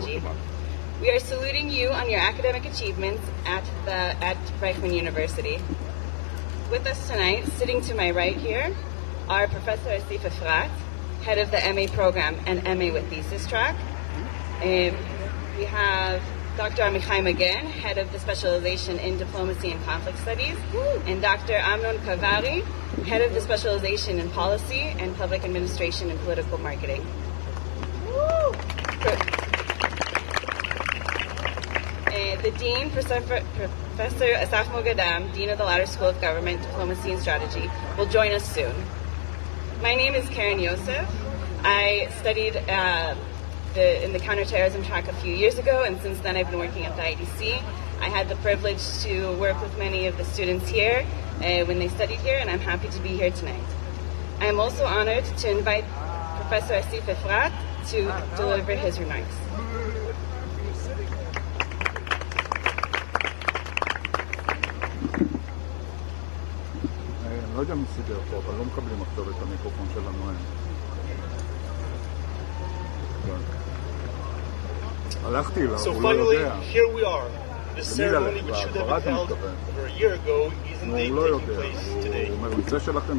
Strategy. We are saluting you on your academic achievements at Reichman University. With us tonight, sitting to my right here, are Professor Asif Efrat, head of the MA program and MA with thesis track. We have Dr. Amichai Magen, head of the specialization in diplomacy and conflict studies, and Dr. Amnon Kavari, head of the specialization in policy and public administration and political marketing. The Dean, Professor Asaf Mogadam, Dean of the Lauder School of Government, Diplomacy and Strategy, will join us soon. My name is Karen Yosef. I studied in the counterterrorism track a few years ago, and since then I've been working at the IDC. I had the privilege to work with many of the students here when they studied here, and I'm happy to be here tonight. I am also honored to invite Professor Asif Efrat to deliver his remarks. לא יודע מי סידר פה, אבל לא מקבלים עכשיו את המיקרופון של הנואם. הלכתי לה, הוא לא יודע. Here we are. The ceremony which should have been held over a year ago isn't taking place today.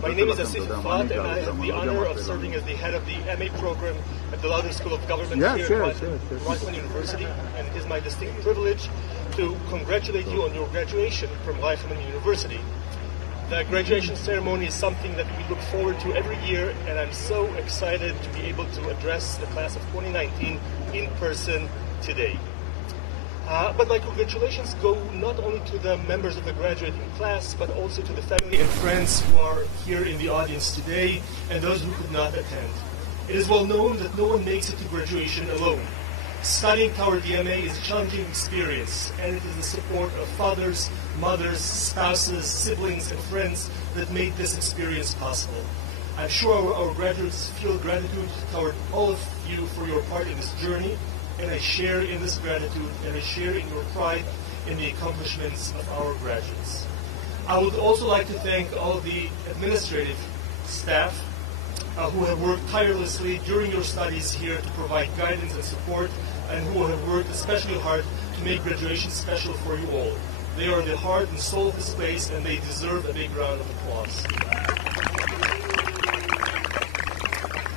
My name is Asif Efrat, and I have the honor of serving as the head of the MA program at the Lauder School of Government here at Reichman University, and it is my distinct privilege to congratulate you on your graduation from Reichman University. The graduation ceremony is something that we look forward to every year, and I'm so excited to be able to address the class of 2019 in person today. But my congratulations go not only to the members of the graduating class, but also to the family and friends who are here in the audience today, and those who could not attend. It is well known that no one makes it to graduation alone. Studying toward the MA is a challenging experience, and it is the support of fathers, mothers, spouses, siblings, and friends that made this experience possible. I'm sure our graduates feel gratitude toward all of you for your part in this journey, and I share in this gratitude, and I share in your pride in the accomplishments of our graduates. I would also like to thank all of the administrative staff who have worked tirelessly during your studies here to provide guidance and support, and who have worked especially hard to make graduation special for you all. They are the heart and soul of this place, and they deserve a big round of applause.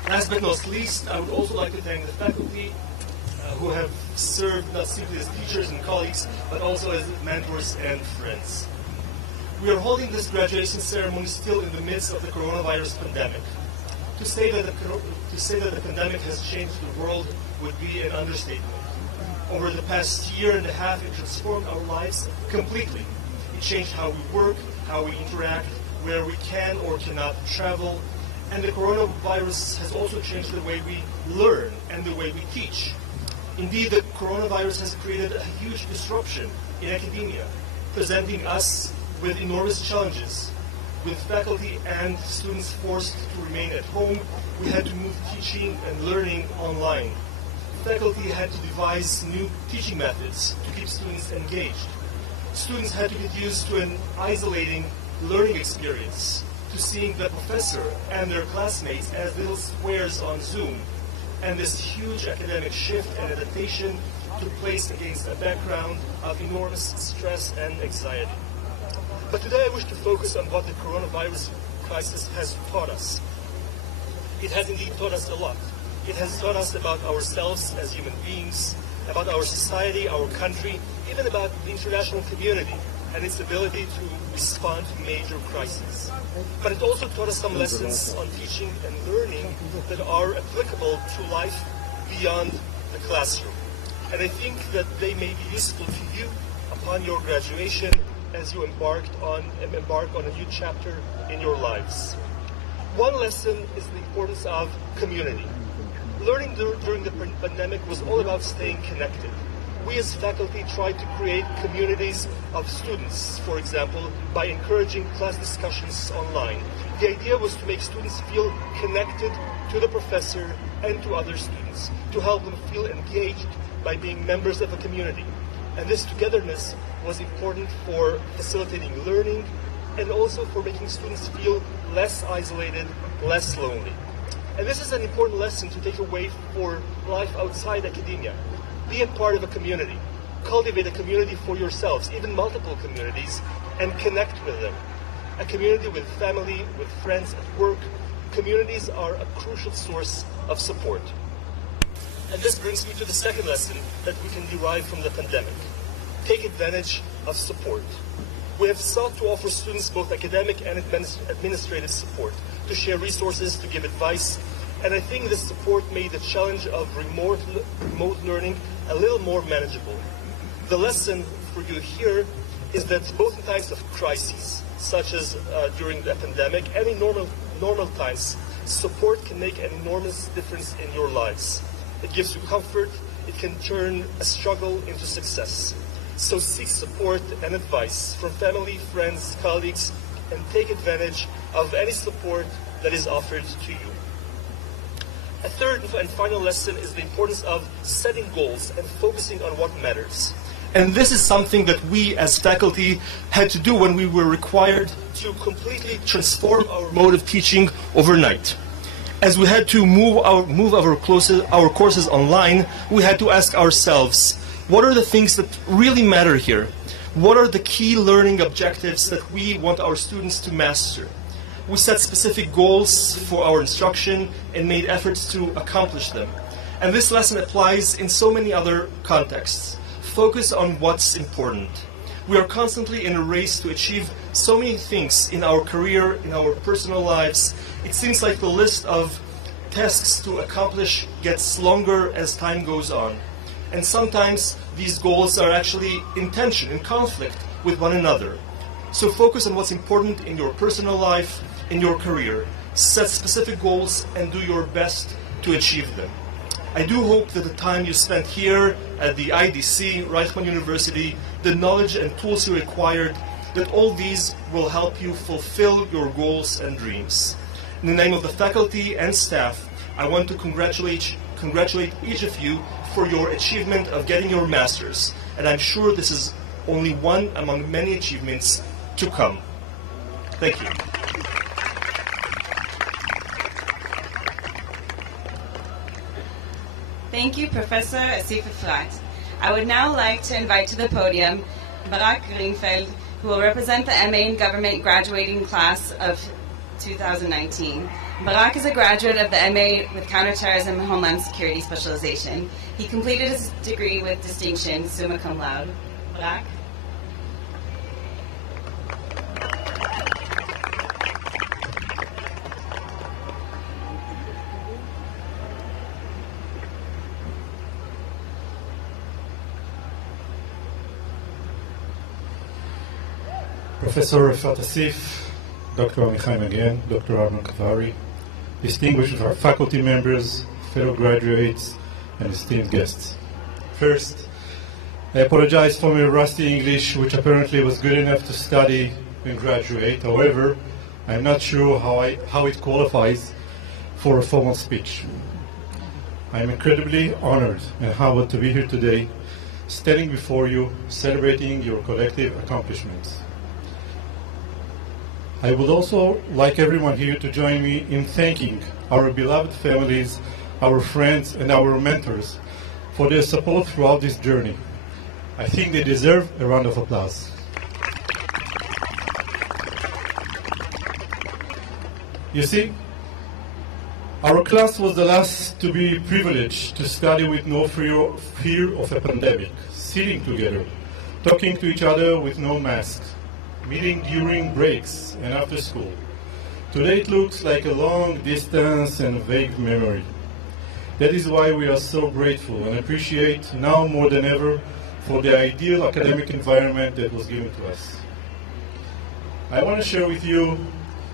Last but not least, I would also like to thank the faculty who have served not simply as teachers and colleagues, but also as mentors and friends. We are holding this graduation ceremony still in the midst of the coronavirus pandemic. To say that the pandemic has changed the world would be an understatement. Over the past year and a half, it transformed our lives completely. It changed how we work, how we interact, where we can or cannot travel, and the coronavirus has also changed the way we learn and the way we teach. Indeed, the coronavirus has created a huge disruption in academia, presenting us with enormous challenges. With faculty and students forced to remain at home, we had to move teaching and learning online. Faculty had to devise new teaching methods to keep students engaged. Students had to get used to an isolating learning experience, to seeing the professor and their classmates as little squares on Zoom. And this huge academic shift and adaptation took place against a background of enormous stress and anxiety. But today I wish to focus on what the coronavirus crisis has taught us. It has indeed taught us a lot. It has taught us about ourselves as human beings, about our society, our country, even about the international community and its ability to respond to major crises. But it also taught us some lessons on teaching and learning that are applicable to life beyond the classroom. And I think that they may be useful to you upon your graduation as you embark on a new chapter in your lives. One lesson is the importance of community. Learning during the pandemic was all about staying connected. We as faculty tried to create communities of students, for example, by encouraging class discussions online. The idea was to make students feel connected to the professor and to other students, to help them feel engaged by being members of a community. And this togetherness was important for facilitating learning and also for making students feel less isolated, less lonely. And this is an important lesson to take away for life outside academia. Be a part of a community. Cultivate a community for yourselves, even multiple communities, and connect with them. A community with family, with friends at work. Communities are a crucial source of support. And this brings me to the second lesson that we can derive from the pandemic. Take advantage of support. We have sought to offer students both academic and administrative support, to share resources, to give advice, and I think this support made the challenge of remote learning a little more manageable. The lesson for you here is that both in times of crises, such as during the pandemic, and in normal times, support can make an enormous difference in your lives. It gives you comfort. It can turn a struggle into success. So seek support and advice from family, friends, colleagues, and take advantage of any support that is offered to you. A third and final lesson is the importance of setting goals and focusing on what matters. And this is something that we as faculty had to do when we were required to completely transform our mode of teaching overnight. As we had to move our courses online, we had to ask ourselves, what are the things that really matter here? What are the key learning objectives that we want our students to master? We set specific goals for our instruction and made efforts to accomplish them. And this lesson applies in so many other contexts. Focus on what's important. We are constantly in a race to achieve so many things in our career, in our personal lives. It seems like the list of tasks to accomplish gets longer as time goes on. And sometimes these goals are actually in tension, in conflict with one another. So focus on what's important in your personal life, in your career. Set specific goals and do your best to achieve them. I do hope that the time you spent here at the IDC, Reichman University, the knowledge and tools you acquired, that all these will help you fulfill your goals and dreams. In the name of the faculty and staff, I want to congratulate each of you for your achievement of getting your master's, and I'm sure this is only one among many achievements to come. Thank you. Thank you, Professor Asif Efrat. I would now like to invite to the podium Barak Greenfeld, who will represent the MA in Government graduating class of 2019. Barak is a graduate of the MA with Counterterrorism and Homeland Security specialization. He completed his degree with distinction, summa cum laude. Barak? Professor Recanati Asif, Dr. Amichai again, Dr. Arnon Kavari, distinguished faculty members, fellow graduates, and esteemed guests. First, I apologize for my rusty English, which apparently was good enough to study and graduate. However, I'm not sure how it qualifies for a formal speech. I'm incredibly honored and humbled to be here today, standing before you, celebrating your collective accomplishments. I would also like everyone here to join me in thanking our beloved families, our friends, and our mentors for their support throughout this journey. I think they deserve a round of applause. You see, our class was the last to be privileged to study with no fear of a pandemic, sitting together, talking to each other with no masks, meeting during breaks and after school. Today it looks like a long distance and vague memory. That is why we are so grateful and appreciate now more than ever for the ideal academic environment that was given to us. I want to share with you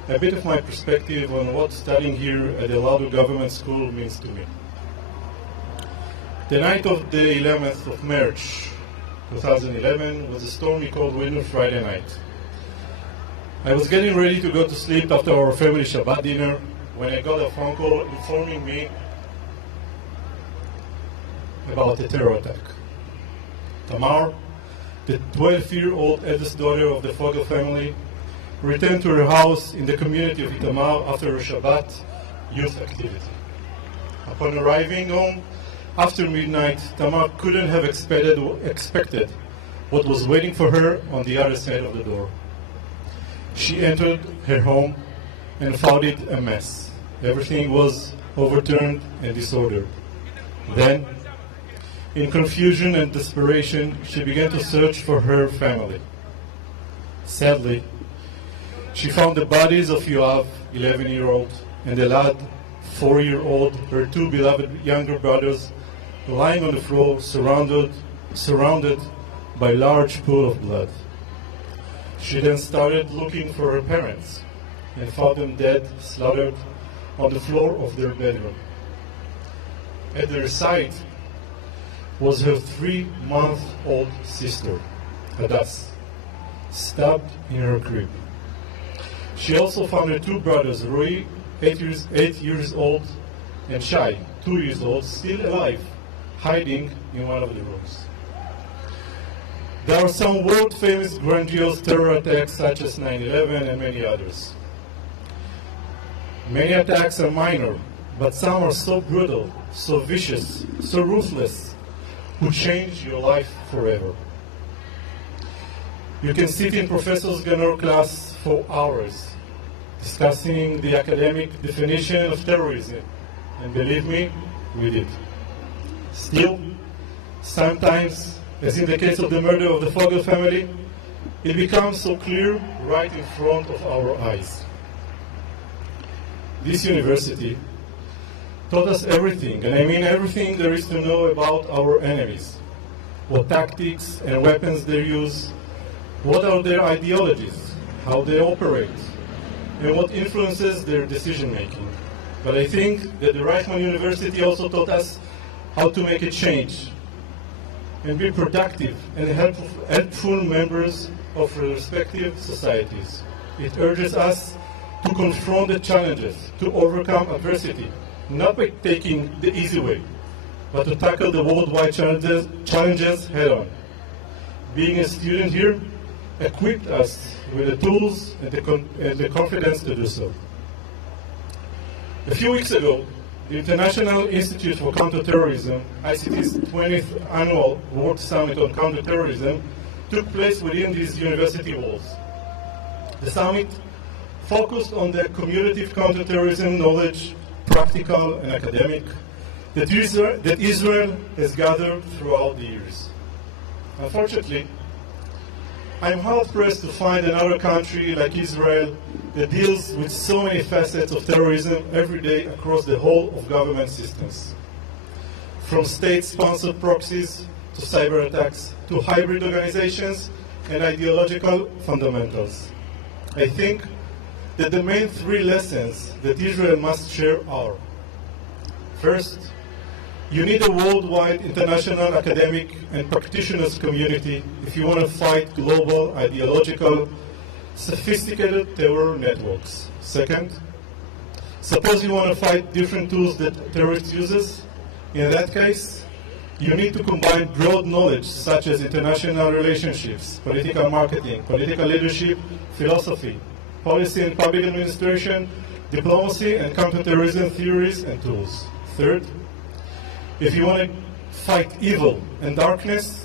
a bit of my perspective on what studying here at the Lauder Government School means to me. The night of the 11th of March 2011 was a stormy cold winter Friday night. I was getting ready to go to sleep after our family Shabbat dinner when I got a phone call informing me about a terror attack. Tamar, the 12-year-old eldest daughter of the Fogel family, returned to her house in the community of Itamar after her Shabbat youth activity. Upon arriving home, After midnight, Tamar couldn't have expected what was waiting for her on the other side of the door. She entered her home and found it a mess. Everything was overturned and disordered. Then, in confusion and desperation, she began to search for her family. Sadly, she found the bodies of Yoav, 11-year-old, and Elad, 4-year-old, her two beloved younger brothers, lying on the floor, surrounded by a large pool of blood. She then started looking for her parents and found them dead, slaughtered on the floor of their bedroom. At their side was her 3-month-old sister, Hadass, stabbed in her crib. She also found her two brothers, Rui, 8 years old, and Shai, 2 years old, still alive, hiding in one of the rooms. There are some world-famous grandiose terror attacks such as 9/11 and many others. Many attacks are minor, but some are so brutal, so vicious, so ruthless, who change your life forever. You can sit in Professor Ganor's class for hours, discussing the academic definition of terrorism, and believe me, we did. Still, sometimes, as in the case of the murder of the Fogel family, it becomes so clear right in front of our eyes. This university taught us everything, and I mean everything there is to know about our enemies, what tactics and weapons they use, what are their ideologies, how they operate, and what influences their decision-making. But I think that the Reichman University also taught us how to make a change and be productive and helpful members of respective societies. It urges us to confront the challenges, to overcome adversity, not by taking the easy way, but to tackle the worldwide challenges head-on. Being a student here equipped us with the tools and the confidence to do so. A few weeks ago, the International Institute for Counterterrorism, ICT's 20th Annual World Summit on Counterterrorism, took place within these university walls. The summit focused on the cumulative counterterrorism knowledge, practical and academic, that Israel has gathered throughout the years. Unfortunately, I'm hard-pressed to find another country like Israel that deals with so many facets of terrorism every day across the whole of government systems. From state-sponsored proxies to cyber attacks to hybrid organizations and ideological fundamentals. I think that the main 3 lessons that Israel must share are: first, you need a worldwide international academic and practitioners community if you want to fight global, ideological, sophisticated terror networks. Second, suppose you want to fight different tools that terrorists use. In that case, you need to combine broad knowledge such as international relationships, political marketing, political leadership, philosophy, policy and public administration, diplomacy, and counterterrorism theories and tools. Third, if you want to fight evil and darkness,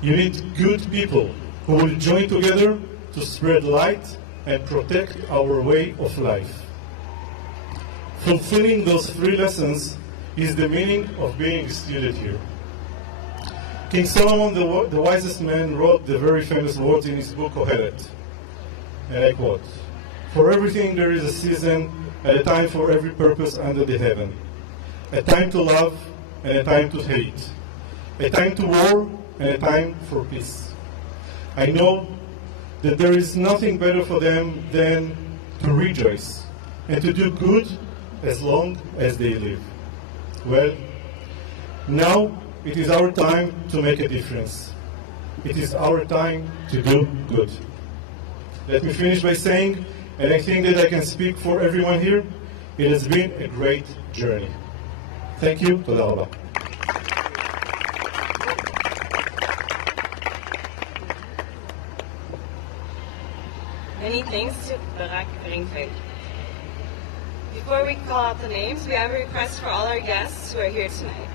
you need good people who will join together to spread light and protect our way of life. Fulfilling those 3 lessons is the meaning of being a student here. King Solomon, the wisest man, wrote the very famous words in his book Kohelet, and I quote, "For everything there is a season and a time for every purpose under the heaven, a time to love and a time to hate, a time to war and a time for peace. I know that there is nothing better for them than to rejoice and to do good as long as they live." Well, now it is our time to make a difference. It is our time to do good. Let me finish by saying, and I think that I can speak for everyone here, it has been a great journey. Thank you. Toda raba. Many thanks to Barak Ringfeld. Before we call out the names, we have a request for all our guests who are here tonight.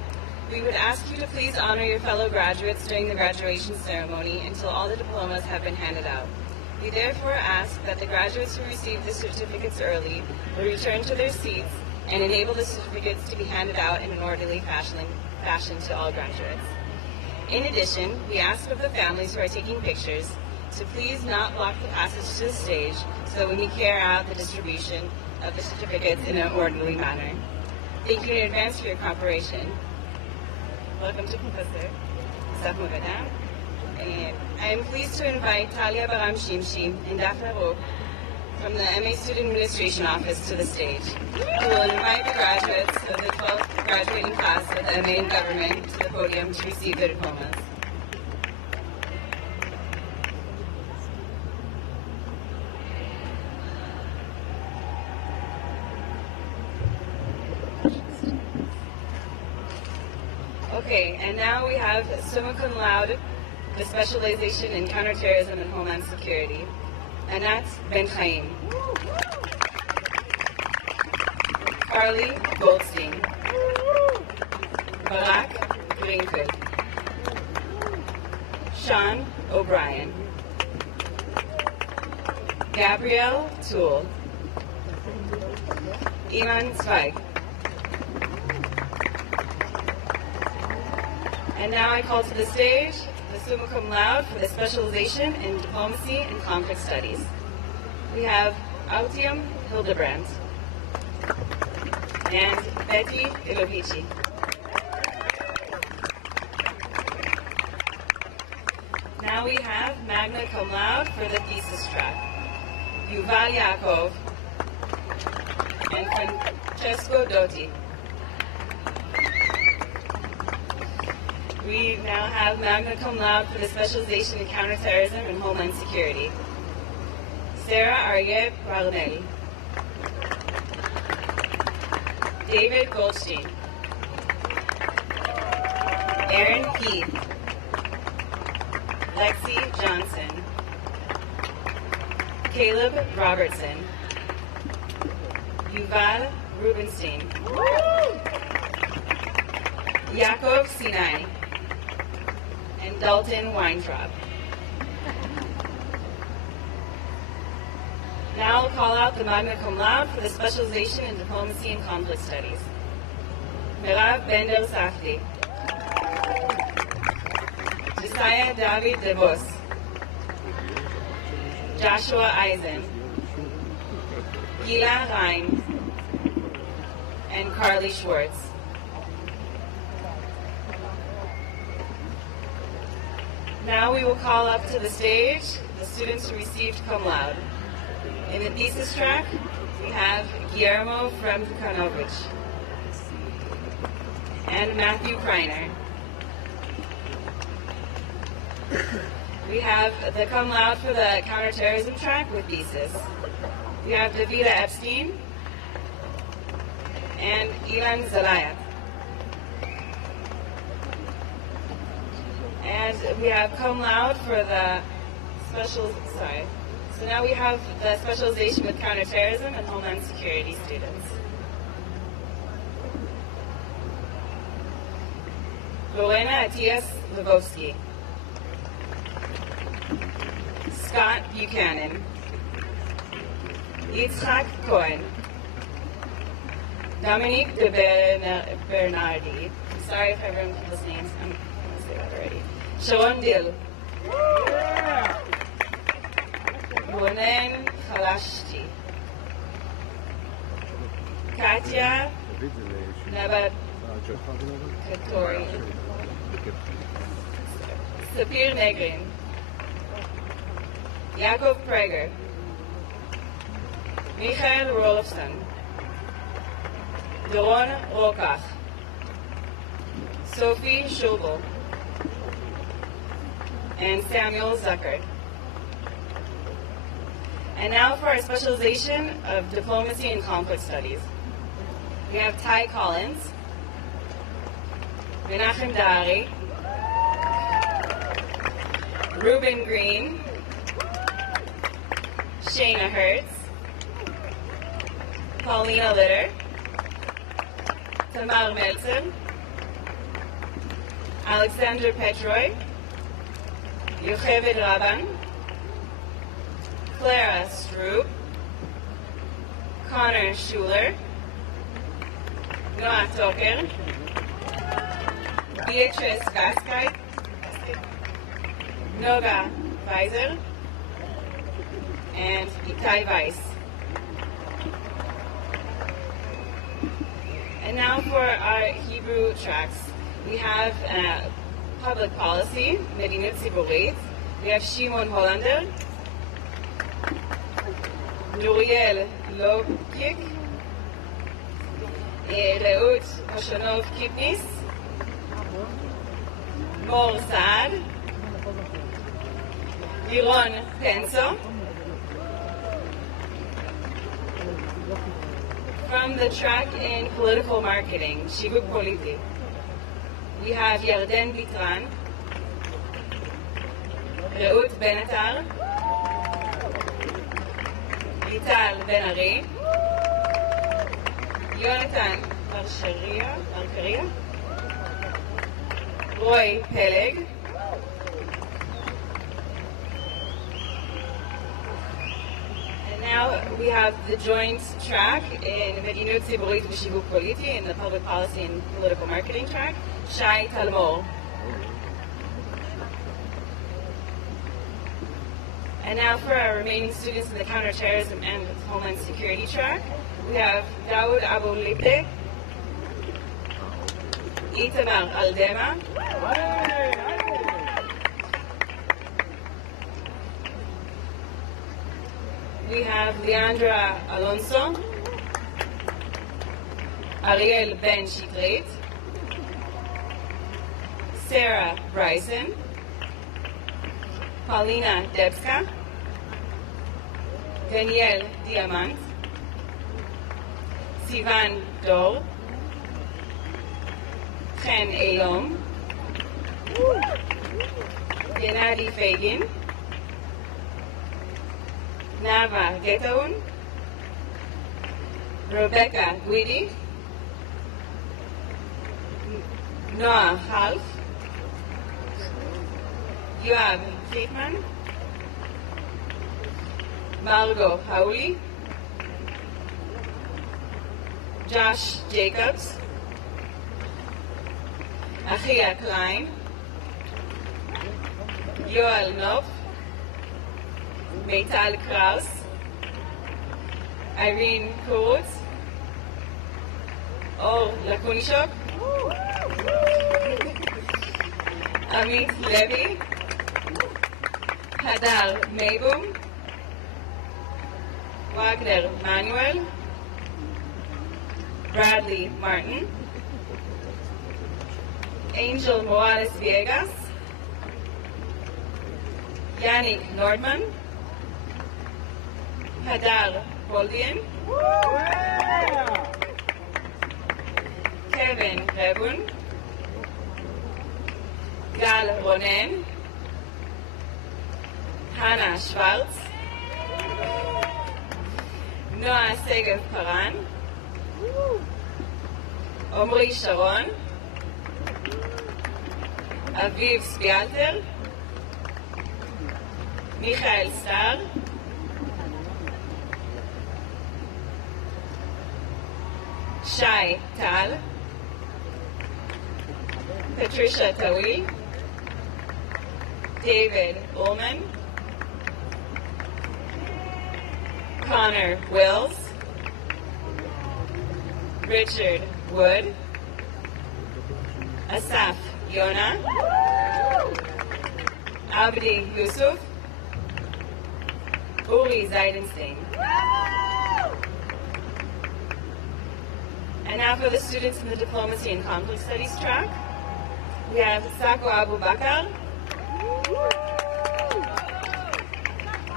We would ask you to please honor your fellow graduates during the graduation ceremony until all the diplomas have been handed out. We therefore ask that the graduates who received the certificates early will return to their seats and enable the certificates to be handed out in an orderly fashion to all graduates. In addition, we ask of the families who are taking pictures to please not block the passage to the stage so that we may carry out the distribution of the certificates in an orderly manner. Thank you in advance for your cooperation. Welcome to Professor Asaf Mogadam. And I am pleased to invite Talia Baram Shimshim and Daphne Roque from the MA Student Administration Office to the stage, who will invite the graduates of the 12th graduating class of the MA in Government to the podium to receive their diplomas. Okay, and now we have summa cum laude, the specialization in counterterrorism and homeland security, Anat Ben Chaim, Carly Goldstein, Barak Greenfield, Sean O'Brien, Gabrielle Toole, Iman Zweig. And now I call to the stage the summa cum laude for the specialization in diplomacy and conflict studies. We have Autium Hildebrand and Betty Ilovici. Now we have magna cum laude for the thesis track, Yuval Yaakov and Francesco Dotti. We now have magna cum laude for the specialization in counterterrorism and homeland security, Sarah Aryeh Barnelli, David Goldstein, Aaron Heath, Lexi Johnson, Caleb Robertson, Yuval Rubenstein, Yaakov Sinai, and Dalton Weintraub. Now I'll call out the magna cum laude for the specialization in diplomacy and conflict studies. Merav Bendel Safdi, Josiah David DeVos, Joshua Eisen, Gila Rhein, and Carly Schwartz. Now we will call up to the stage the students who received cum laude. In the thesis track, we have Guillermo Fremkanovich and Matthew Kreiner. We have the cum laude for the counterterrorism track with thesis. We have Davida Epstein and Ilan Zalayat. And we have cum laude for the So now we have the specialization with counterterrorism and homeland security students. Rowena Atias Lvovsky, Scott Buchanan, Yitzhak Cohen, Dominique de Bernardi. Sorry if I ruined people's names. I'm going to say that already. Sharon Dill. Ronen Khalashti. Katya Nabat Katori. Sapir Negrin. Yaakov Prager. Michael Rolofson. Doron Rokach. Sophie Schobel. And Samuel Zuckert. And now for our specialization of diplomacy and conflict studies. We have Ty Collins, Menachem Dari, Reuben Green, Shayna Hertz, Paulina Litter, Tamar Meltzer, Alexander Petroy, Yocheved Raban, Clara Strub, Connor Schuler, Noah Toker, Beatrice Gaskite, Noga Weiser, and Itai Weiss. And now for our Hebrew tracks. We have public policy, Medinut Ziborit. We have Shimon Hollander, Nuriel Lobkik, Reut Hoshonov Kipnis, Mor Saad, Liron Penso. From the track in political marketing, Shivuk Politi, we have Yarden Bitran, Reut Benatar, Lital Ben-Ari, Yonatan Arkaria, Roy Peleg, now we have the joint track in Medinut Ziborit V'Shivuk Politi in the public policy and political marketing track, Shai Talmor. And now for our remaining students in the counterterrorism and homeland security track, we have Daoud Abu Libde, Itamar Aldema, we have Leandra Alonso, Ariel Ben Shitrit, Sarah Bryson, Paulina Debska, Danielle Diamant, Sivan Dor, Chen Elom, Gennady Fagin, Nava Getaun, Rebecca Guidi, Noah Half, Yoav Reichman, Margot Howley, Josh Jacobs, Achia Klein, Yoel Knopf, Meital Kraus, Irene Kurz, Or Lakunishok, Amit Levy, Hadar Meibum, Wagner Manuel, Bradley Martin, Angel Morales Viegas, Yannick Nordman, Hadar Boldian, Kevin Rebun, Gal Ronen, Hannah Schwartz, Noah Segev Paran, Omri Sharon, Aviv Spialter, Michael Star, Shai Tal, Patricia Tawil, David Ullman, Connor Wills, Richard Wood, Asaf Yona, Abdi Yusuf, Uri Zeidenstein. And now for the students in the Diplomacy and Conflict Studies track, we have Sako Abu Bakar,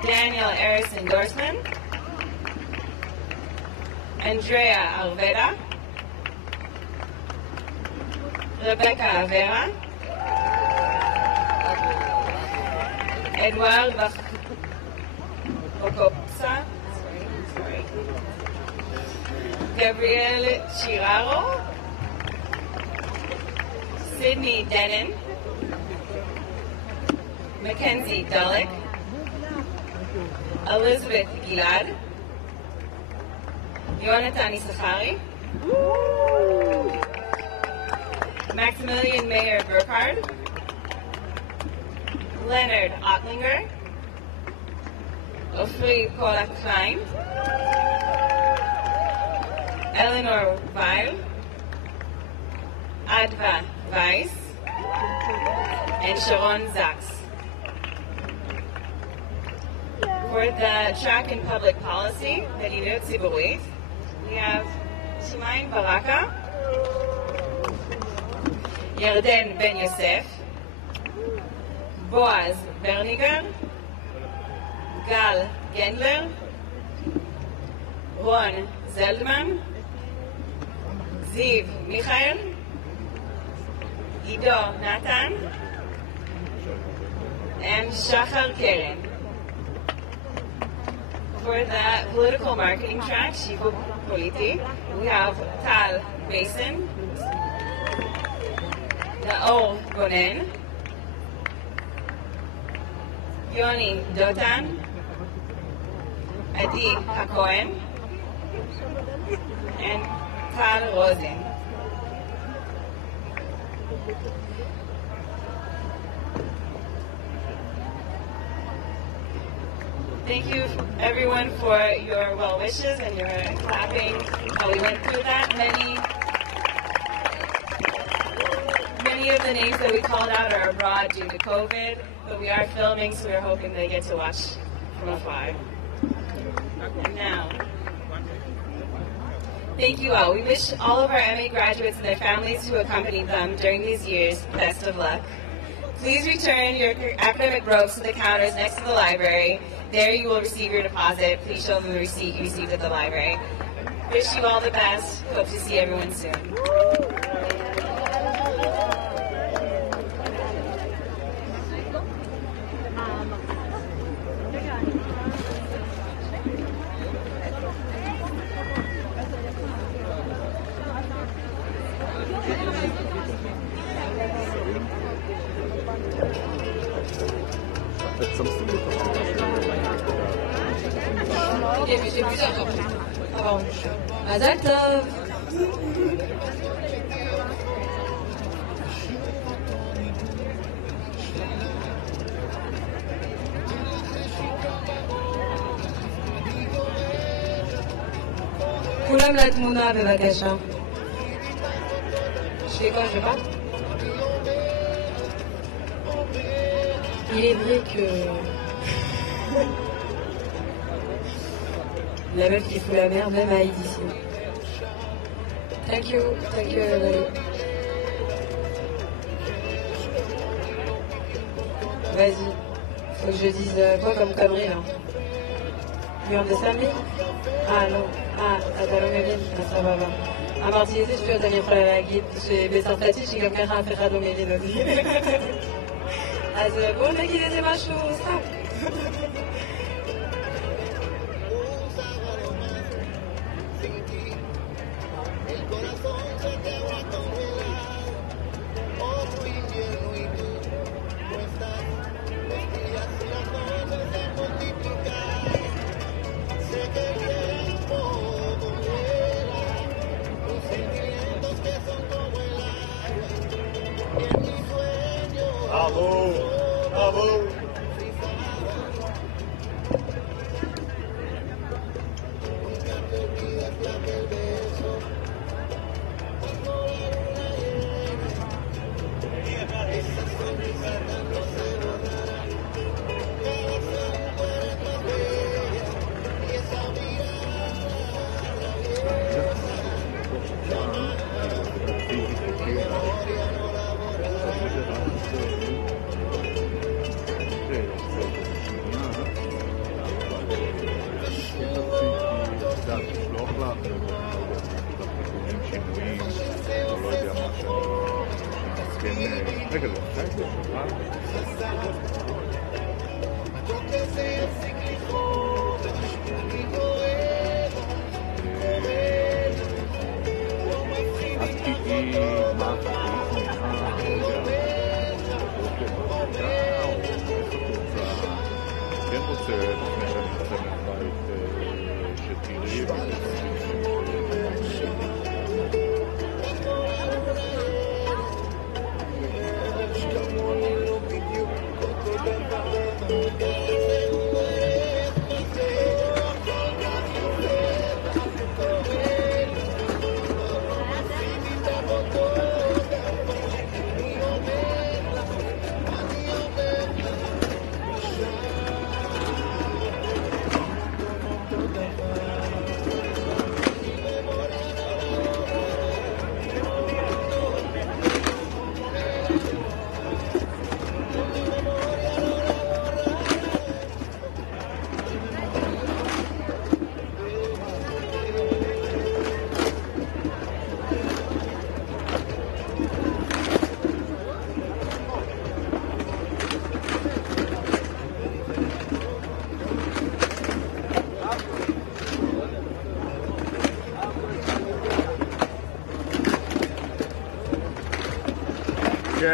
Daniel Arison Dorsman, Andrea Alveda, Rebecca Avera, Edouard Okopsa, Gabriel Chiraro, Sydney Denon, Mackenzie Dullock, Elizabeth Gilad, Yonatan Isachari, Maximilian Mayer Burkhardt, Leonard Ottlinger, Ofri Polak Klein, Eleanor Weil, Adva Weiss, and Sharon Zaks. For the track in public policy, Medinut Ziborit, we have Shimaim Baraka, Yerden Ben Yosef, Boaz Berniger, Gal Gendler, Ron Zeldman, Ziv Michael, Ido Natan, and Shachar Keren. For the political marketing track, Shifu Politi, we have Tal Basin, Naor Gonen, Yoni Dotan, Adi Hakohen, and Tal Rosen. Thank you, everyone, for your well wishes and your clapping. We went through that. Many of the names that we called out are abroad due to COVID, but we are filming, so we're hoping they get to watch from afar. And now, thank you all. We wish all of our MA graduates and their families who accompanied them during these years best of luck. Please return your academic robes to the counters next to the library. There you will receive your deposit. Please show them the receipt you received at the library. Wish you all the best. Hope to see everyone soon. מזל טוב. כולם לתמונה בבקשה. Je sais pas. Il est vrai que la meuf qui fout la merde, même à ici. Thank you, everybody. Vas-y, faut que je dise quoi comme connerie là. You understand me? Ah non, אתה לא מבין? אז סבבה. אמרתי איזה שטויות אני יכולה להגיד שבצרפתית שגם ככה אף אחד לא מבין אותי. אז בואו נגיד איזה משהו סתם.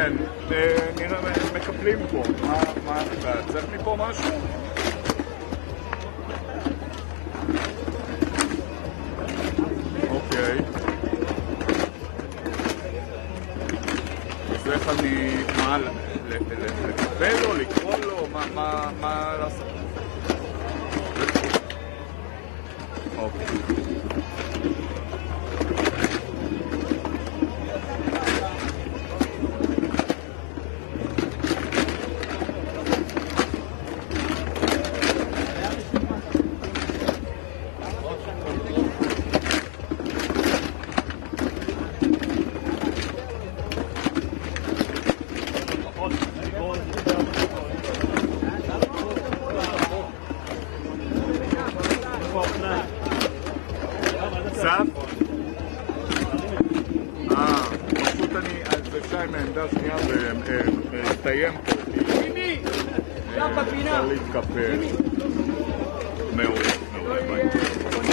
כן, נראה, מקפלים פה. מה, צריך מפה משהו? אוקיי. אז איך אני... מה, לקבל לו, לקרוא לו? מה לעשות? אוקיי. פשוט אני, זה שי מעמדה שנייה ומסתיים פה. אפשר להתקפל. מעולה, ביי.